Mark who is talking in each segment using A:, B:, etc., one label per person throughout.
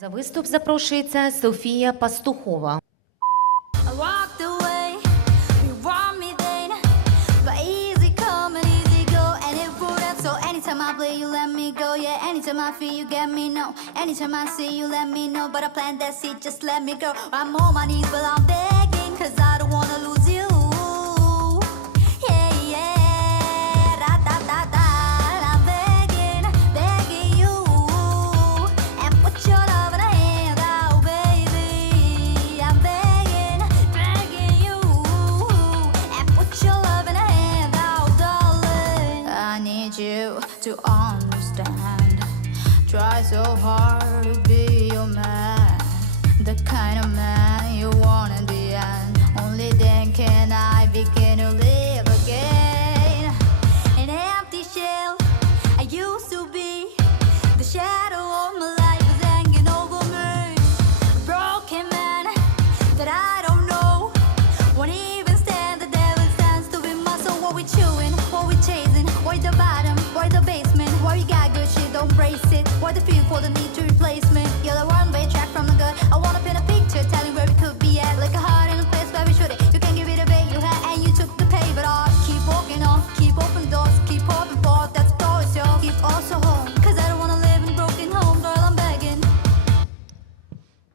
A: За виступ запрошується Софія Пастухова.
B: let me go. I'm on my knees, but I'm begging, cause I don't wanna. you to understand. Try so hard to be your man, the kind of man you want in the end. Only then can I.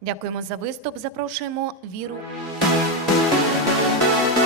A: Дякуємо за виступ. Запрошуємо Віру.